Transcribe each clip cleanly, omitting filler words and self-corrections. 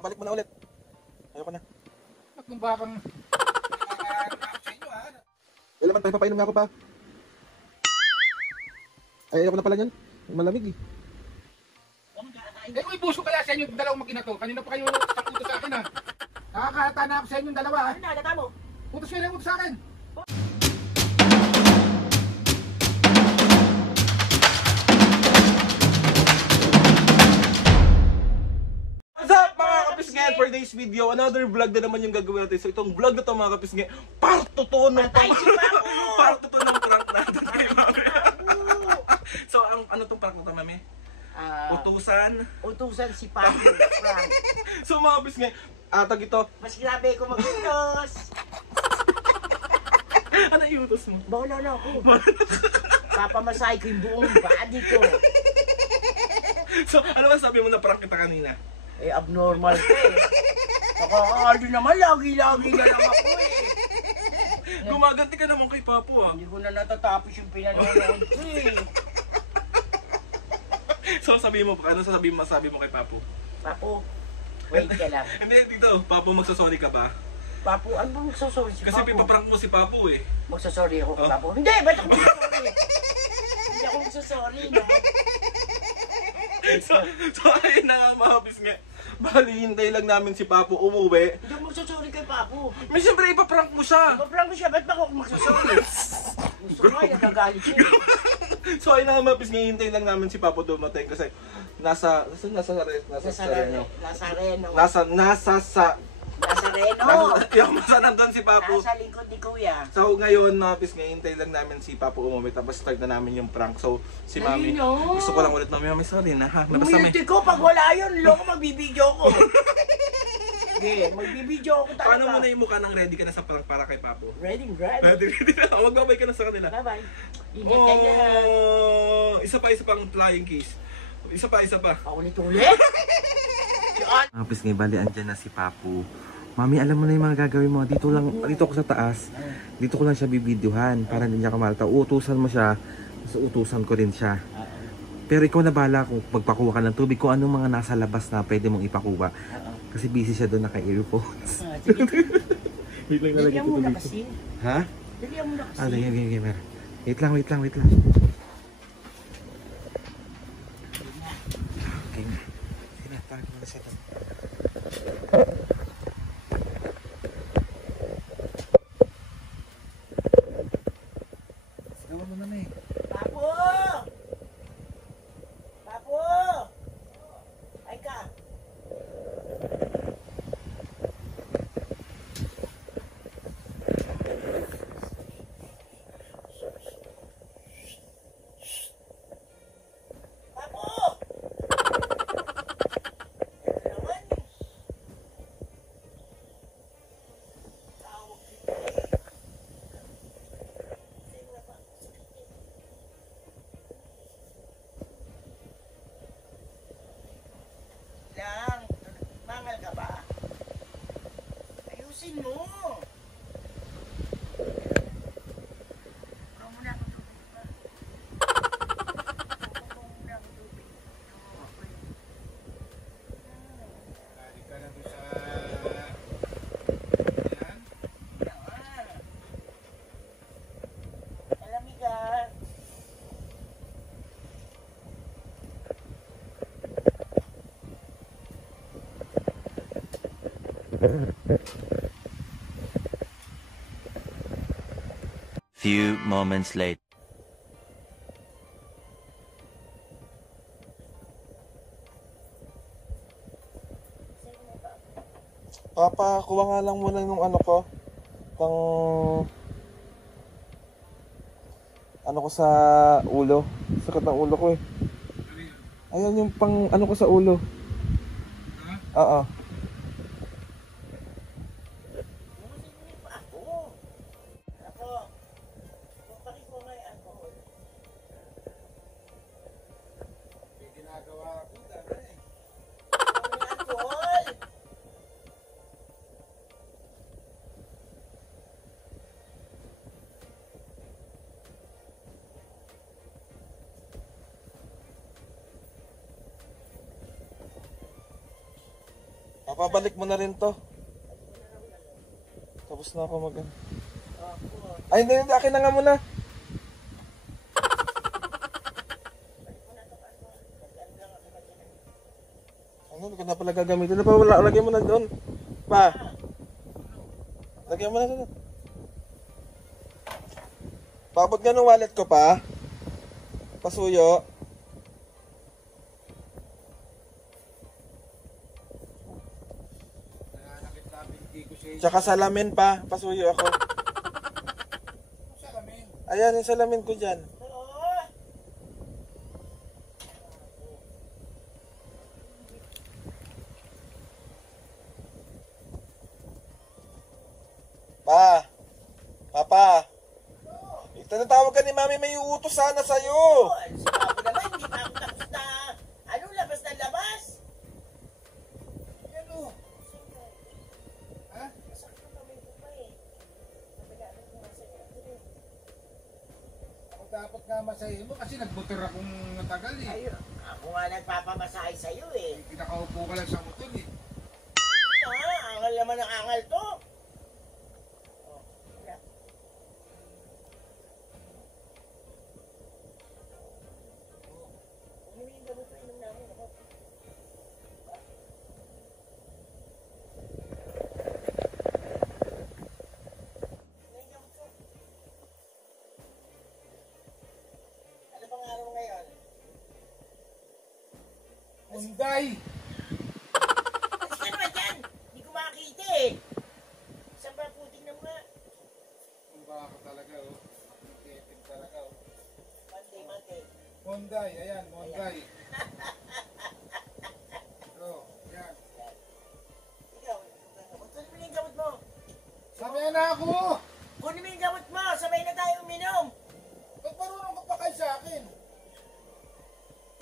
Pabalik mo na ulit. Ayoko na. At nung bakang sa inyo ha. Kailan tayo papainom nga ako pa? Ay, ayoko na pala yan. Malamig eh. Eh kung ibuso kaya sa inyo dalawang makina to. Kanina pa kayo nakuto sa akin ha. Nakakahata na ako sa inyong dalawa ha. Ano na, lata mo? Utos kayo na utos sa akin. What's up mga kapisngit? For today's video, another vlog na naman yung gagawin natin. So itong vlog na to mga kapisngit, part totoo ng part totoo ng prank natin kay Mami. So ano tong prank na to, Mami? Utusan si Papo, Frank. So mga kapisngit, tag ito. Mas grabe ko mag-utos. Ano iutos mo? Bahala na ako. Papamasahe ko yung buong body ko. So ano ba sabi mo na prank kita kanina? Eh, abnormal ko eh. Nakakalo naman, lagi-lagi na lang ako eh. Gumaganti ka naman kay Papo ah. Hindi ko na natatapos yung pinanonood ko eh. So sabihin mo, ano masabi mo kay Papo? Papo, wait ka lang. Hindi dito, Papo magsasorry ka ba? Papo, ano ba magsasorry si Kasi Papo? pipaprank mo si Papo eh. Magsasorry ako kay Papo. Hindi, ba't ako magsasorry? Hindi ako magsasorry, no? So ayun na nga mga kapisngit. Bali, hintay lang namin si Papo umuwi. Hindi ako magsasorry kay Papo. May siyempre ipaprank mo siya. Pag-prank ko siya, ba't ba ako magsasorry? Gusto ko ay nagagalit siya. So ayun na nga mga kapisngit, hintay lang namin si Papo dumating kasi nasa Nazareno. Yung masa nandun si Papo. Nasa lingkod ni Kuya. So ngayon mga kapisngit, hintay lang namin si Papo umuwi tapos start na namin yung prank. So si Mami, Ayun, no. gusto ko lang ulit Mami, sorry na ha. Nabasta may... Umilti ko, pag wala yun, loko, magbibideo ko. Okay, magbibideo ko talaga. Paano mo na yung mukha ng ready ka na sa prank para kay Papo? Ready. Ready na. Magbabay ka na sa kanila. Bye-bye. Ingat ka na. Isa pang flying case. Isa pa. Ulit-ulit? Mga kapisngit, bali andyan na si Papo. Mami, alam mo na yung mga gagawin mo. Dito ako sa taas. Dito ko lang siya bibidyohan para hindi niya kamalta. Uutusan mo siya. So utusan ko rin siya. Pero ikaw na bahala kung magpakuha ka ng tubig. Kung anong mga nasa labas na pwede mong ipakuha. Kasi busy siya doon naka-earphones. Sige. Wait lang Dalihan mo na kasi. Ha? Dalihan mo na kasi. Game. Wait lang. Okay na. Sige na, tahan mo na siya doon. Gawa mo na eh. Papo! Papo! Ay ka! Papo! Naman. Tawag kita eh. Sino na ba? Lang, mangal ka ba? Ayusin mo. Baka muna akong tubig pa. Baka muna akong tubig. Balik ka na doon sa... Malamig ka. Few moments later. Papa, kuha nga lang muna nung ano ko. Ano ko sa ulo. Sakit ng ulo ko eh. Ayan yung pang ano ko sa ulo. Oo. Ako. Bakit mo may alcohol? May ginagawa ko, dami eh. May alcohol? Papabalik mo na rin to. Tapos na ako mag... Ay, hindi, akin na nga muna. Ano, hindi ko na pala gagamitin. Ano pa, wala, lagyan mo na doon. Pa. Lagyan mo na doon. Paabot nga ng wallet ko pa. Pasuyo. Tsaka salamin pa. Pasuyo ako. Ayan, yung salamin ko dyan. Pa. Papa. Tinatawag ka ni Mami, may uutos sana sa'yo. Sabi naman, hindi pa ako tapos na, labas na labas. Ano? Ha? Ako dapat nga masahin mo kasi nagmotor akong matagal eh. Ayun, ako nga nagpapamasahe sa'yo eh. Pinakaupo ka lang sa motor eh. Angal naman ang angal to. Munday! Ano naman yan? Hindi ko makakita eh. Saan ba puting na mga? Ang baka talaga oh. Ang titim talaga oh. Monday. Munday, ayan, Munday. Oh, yan. Ikaw, kunin mo yung gamot mo. Sabihan na ako! Kunin mo yung gamot mo. Sabay na tayo uminom. Ba't marunong ka pa kayo sa akin?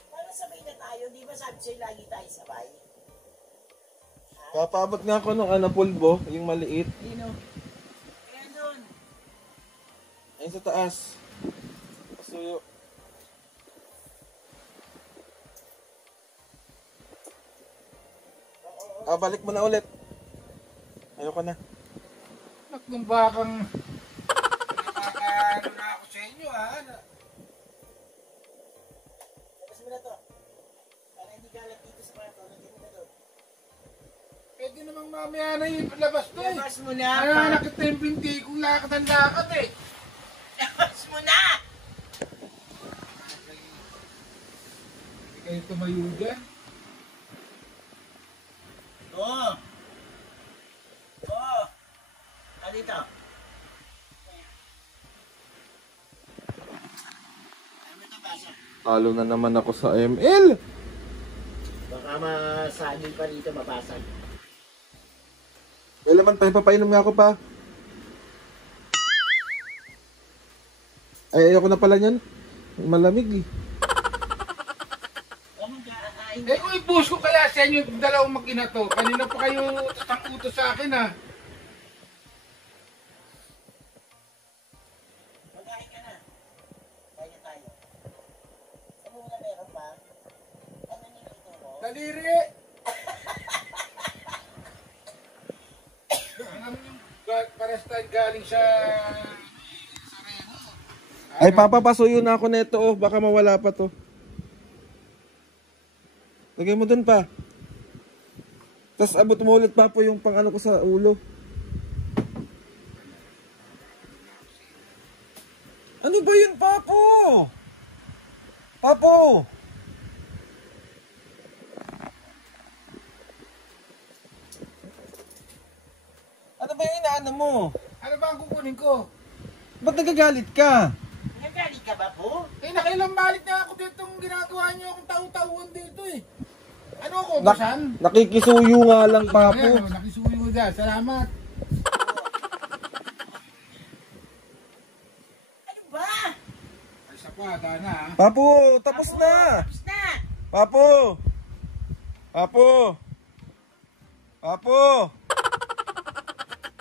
Para sabay na tayo. Di ba sabi sa'yo lagi tayo sabay? Papaabot nga ako ng pulbo, yung maliit. Dino. Kaya doon. Ayun sa taas. Pasuyo. Balik mo na ulit. Ayoko na. Naklong bakang... Nakakaano na ako sa inyo ha? Labas mo na to. Para hindi galat dito sa mga to. Lagyan mo na doon. Pwede namang mamaya na ilabas to eh. Labas mo na. Kaya nakita yung binti kong lakad ang lakad eh. Labas mo na. Hindi kayo tumayo dyan. Oo. Oo. Ano ito? Ano ito basa? Talo na naman ako sa ML. Baka masagil pa rito mabasag. May laman pa, papainom nga ako pa. Ay, ayoko na pala niyan. Malamig eh. Eh kung i-push ko kaya sa inyo yung dalawang mag-ina to, kanina pa kayo utos sa akin ha. Magkain ka na. Kain na tayo. Ano muna meron pa? Ano nilito mo? Daliri! Alam nyo, pares tayo galing sa Reno. Ay, papapasuyo na ako neto oh. Baka mawala pa to. Lagay mo dun pa. Tapos abot mo ulit pa po yung pang ano ko sa ulo. Ano ba yun, Papo? Papo! Ano ba yung inaano mo? Ano ba ang kukunin ko? Ba't nagagalit ka? Nagalit ka ba po? Eh nakailang balik na ako dito yung ginagawa nyo akong taon-taon dito eh. Ano ako, basan? Nakikisuyo nga lang, Papo. Ayan, nakisuyo ko dyan. Salamat. Ano ba? Ay, isa pa, dana ha. Papo, tapos na. Tapos na. Papo! Papo! Papo!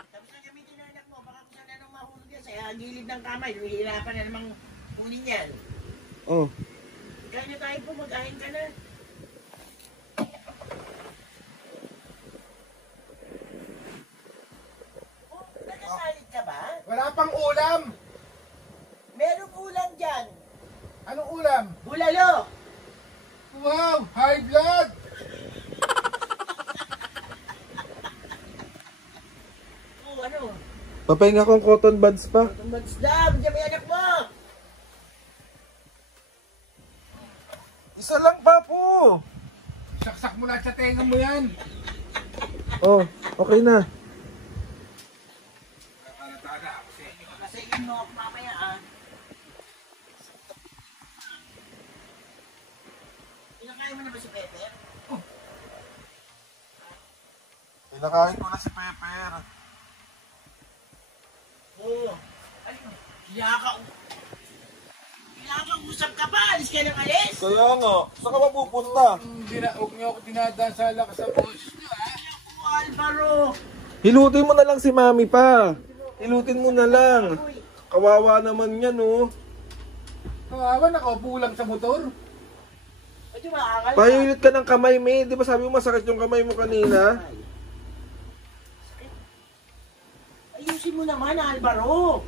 Tapos na gamitin ng anak mo. Baka kung saan na nang mahulog yan. Sa gilid ng kamay. Hihirapan na namang kunin yan. Oh. Kain na tayo po. Mag-ahin ka na. Nasalit ka ba? Wala pang ulam. Merong ulam dyan. Anong ulam? Bulalo. Wow, high blood. Oh, ano? Papahinga kong cotton buds pa. Tumagsdam, diyan may anak mo. Isa lang, Papu. Saksak mo lahat sa tenga mo yan. Oh, okay na. Kasi yun mo ako mamaya ah. Pinakain mo na ba si Pepper? Pinakain ko na si Pepper. Oo. Ano? Kinakausap ka pa? Alis ka ng alis? Kaya nga, saan ka mapupunta? Huwag niyo ako dinadansala ka sa boses niyo, ha? Ako, Alvaro. Hilutin mo na lang si Mami pa. Hilutin mo na lang. Uy, Kawawa naman yan, oh. Kawawa, nakaupo lang sa motor. medyo maangal ka. Pahilit ka ng kamay, May. Di ba sabi mo masakit yung kamay mo kanina? Ay. Sakit. Ayusin mo naman, Alvaro.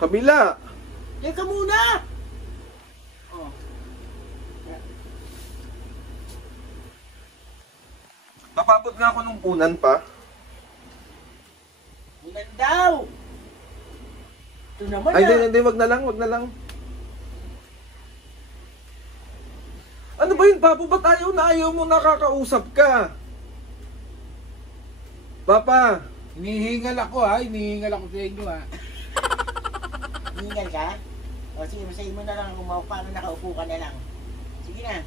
Kabila. Diyan ka muna. Oh. Napabot nga ako nung punan pa. Ulan daw. Ito naman Ay, ah. hindi, wag na lang, wag na lang. Ano ba yun, Papu? Ba't ayaw mo nakakausap ka? Papa, Hinihingal ako, ha? Hinihingal ako sa inyo, ha? Hingal ka? O sige, masahin mo na lang kung paano nakaupo ka na lang. Sige na.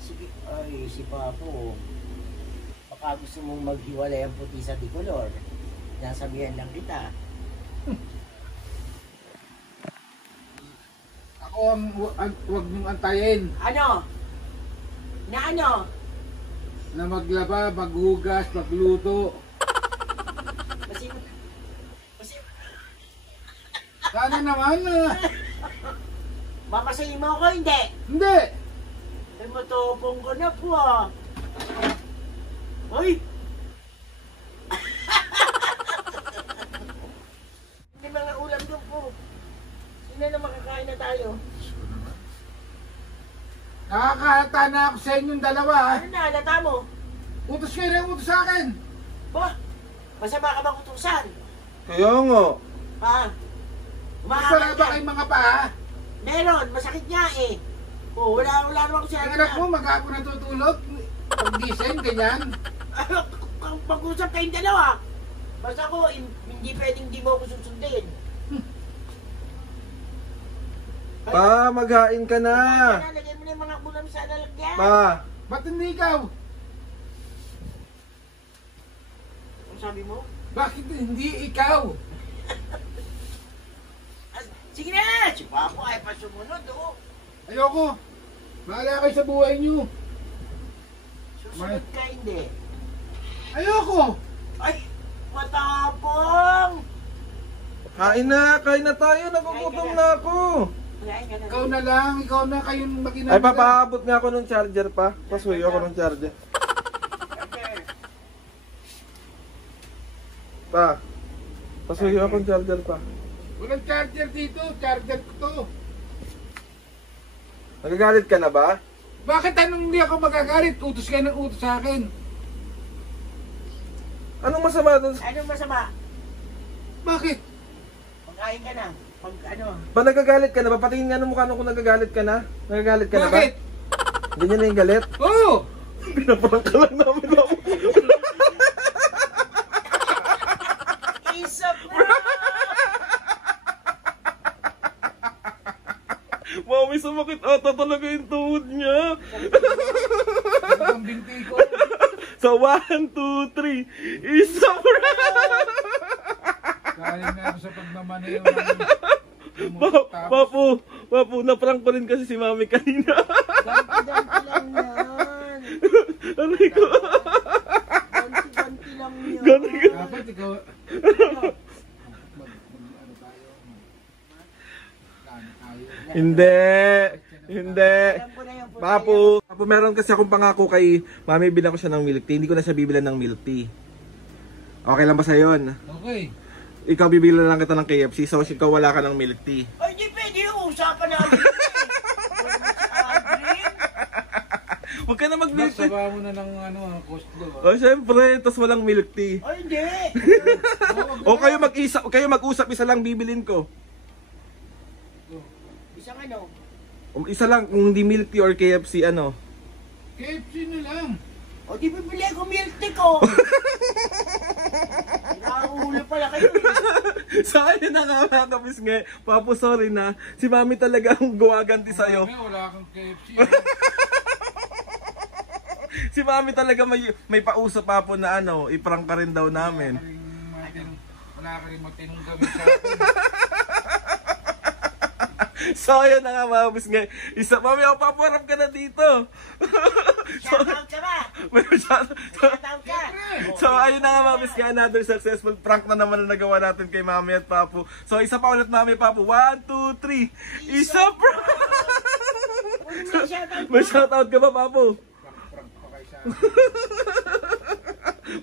Sige. Ay, si Papo. Baka gusto mong maghiwalay ang puti sa dikolor. Nasabihan lang kita. Ako ang huwag niyong antayin Ano? Na ano? na maglaba, maghugas, magluto. Kasi... Sana naman, Mamasahin mo ako, hindi? Hindi! Ay, matupong ko na po ah. Uy! Hindi mga ulam doon po. Sino na makakain na tayo? Nakakahata na ako sa inyong dalawa, ha? Ano na, halata mo? Utos kayo na utos sa akin. Ba? Masama ka bang utusan? kaya nga. Ha? Gusto na ba kayong mga paa? Meron, masakit nga eh. Oh, wala naman ako Ang sinabi anak mo, mag-ako natutulog. Pag-gising, ganyan. Pag-usap kayong dalawa. Basta ko, hindi pwedeng di mo ako susundin. Pa, maghain ka na. Lagyan mo na yung mga ulam sa lalagyan. Pa, Ba't hindi ikaw? Ang sabi mo? Bakit hindi ikaw? Ah, sige na! Si Papo ay pa sumunod, oh. Ayoko. Bahala kayo sa buhay niyo. Susunod ka, hindi. Ayoko. Ay, matapang! kain na tayo. Nagugutom na ako. Kain ka na. Ikaw na kayong makinagawa. Ay, papaabot nga ako ng charger pa. Pasuyo ako ng charger. Pa, pasuyo ako ng charger pa. Walang charger dito. Charger ko to. Nagagalit ka na ba? Bakit anong hindi ako magagalit? Utos kayo ng utos sa akin. Anong masama doon? Anong masama? Bakit? Magkain ka na. Pag ano? Ba nagagalit ka na ba? Patingin nga ng mukha nung kung nagagalit ka na. Nagagalit ka na ba? Bakit? Ganyan na yung galit? Oo! Pinaparang ka lang namin ako. Isa pa! Mami, sumakit ata talaga yung tuhod niya. Ang binti ko. So, 1, 2, 3. Isa bro! Kaya nga ako sa pagmamaneho. Papu, naprank ko rin kasi si Mami kanina. Ganti-ganti lang yan. Aray ko. Ganti-ganti lang yan. Dapat ikaw... Hindi. Alam ko na yung puso Papu, meron kasi akong pangako kay Mami, bilang ko siya ng milk tea. Hindi ko na siya bibilan ng milk tea. Okay lang ba sa'yo yun? Okay. Ikaw bibili lang kita ng KFC, so ikaw wala ka ng milk tea. Ay, di pwede yung usapan namin. Huwag ka na mag-milk tea. Sabahan mo na ng costo. Oh, syempre, tas walang milk tea. Ay, hindi. O kayo mag-usap, isa lang bibilin ko. Isang ano? Isa lang, kung hindi milk tea or KFC, ano? KFC na lang. O di bibili ko milk tea ko. Nakaulo pala kayo. So ayun na nga mga kapisngi, Papo sorry na, si Mami talaga ang guwaganti sa'yo. Wala kang KFC. Si Mami talaga may pausap Papo na ano, iprank ka rin daw namin. Wala ka rin matinong gawin sa akin. So ayun na nga mga kapisngi, Mami ako paparap ka na dito. Shoutout ka ba? Shoutout ka. So ayun na nga mga kapisngi, another successful prank na naman na nagawa natin kay Mami at Papo. So isa pa ulit Mami Papo, 1, 2, 3, isa prank! May shoutout ka ba Papo? Prank pa kayo sa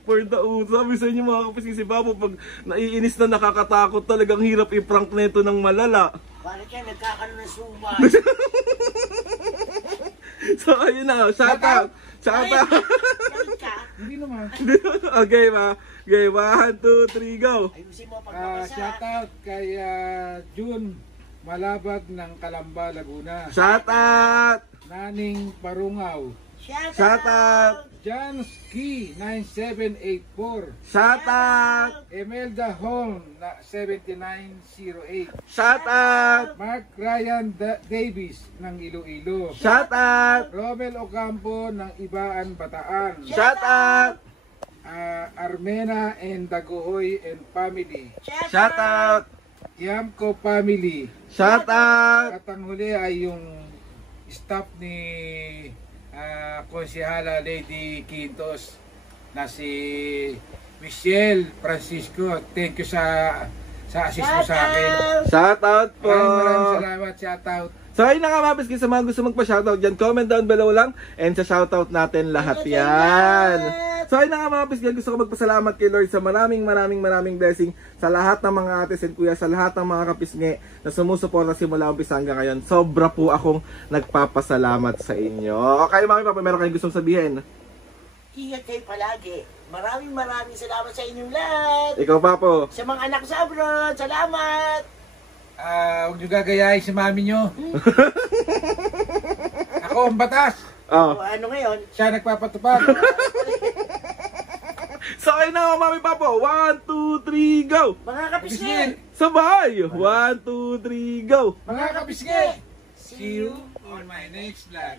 For the sabi sa inyo mga kapisngi, si Papo pag naiinis na nakakatakot talagang hirap i-prank nito ng malala. Bakit yan? Nagkakaroon ng suma. So ayun na, shoutout! Shoutout! Shoutout ka. Hindi naman. Okay ba? Okay, 1, 2, 3, go! Ayusin mo pagkakasa. Shoutout kay June Malabag ng Calamba, Laguna. Shoutout! Naning Parungaw. Shoutout! John Ski 9784. Shoutout! Emelda Hall na 7908. Shoutout! Mark Ryan Davis ng Iloilo. Shoutout! Romel Ocampo ng Ibaan, Bataan. Shoutout! Armena and Dagohoy and family. Shoutout! Yamco family. Shoutout! At ang huli ay yung staff ni Konsehala Lady Quintos na si Michelle Francisco. Thank you sa assist mo sa akin. Shoutout po! Maraming salamat. Shoutout. So ayun na nga mga biscuits, sa mga gusto magpa-shoutout dyan, comment down below lang and sa shoutout natin lahat yan. So ayun na nga mga biscuits, gusto ko magpasalamat kay Lord sa maraming blessing sa lahat ng mga ates and kuya, sa lahat ng mga kapisngi na sumusuporta simula umpisa hanggang ngayon. Sobra po akong nagpapasalamat sa inyo. Okay Mami Papa, meron kayong gustong sabihin? Ingat kayo palagi. Maraming salamat sa inyong lahat. Ikaw Papo. Sa mga anak sa abroad, salamat. Huwag nyo gagayahin si mami nyo. Ako ang batas. Oh. O, ano ngayon? Siya nagpapatupad. So ayun na nga Mami Papo, 1, 2, 3, go! Mga kapisngi. Sabay! 1, 2, 3, go! Mga kapisngi. See you on my next vlog.